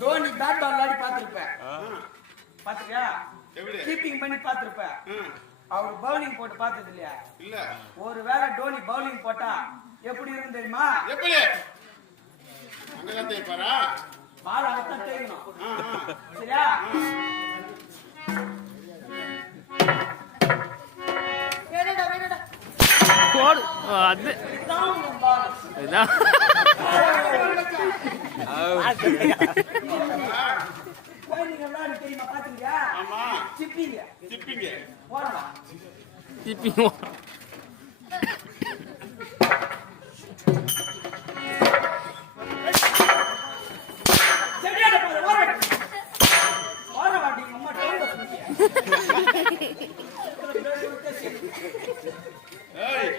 Dhoni bat ball விளையாடி பாத்துருப்பேன். பாத்துக்கியா? Keeping பண்ணி பாத்துருப்பேன். அவர் bowling போட்டு பார்த்தது இல்லையா? இல்ல. ஒருவேளை டோனி பவுலிங் போட்டா எப்படி இருக்கும் தெரியுமா? எப்படி? அங்கதான் தேய்ப்பாரா? பால் அங்கதான் தேய்க்கணும். சரியா? கோடு அது இதான் தெரியுமா? பாத்தீங்களா? சிப்பிங்க சிப்பிங்க போறா சிப்பிங்க Hey!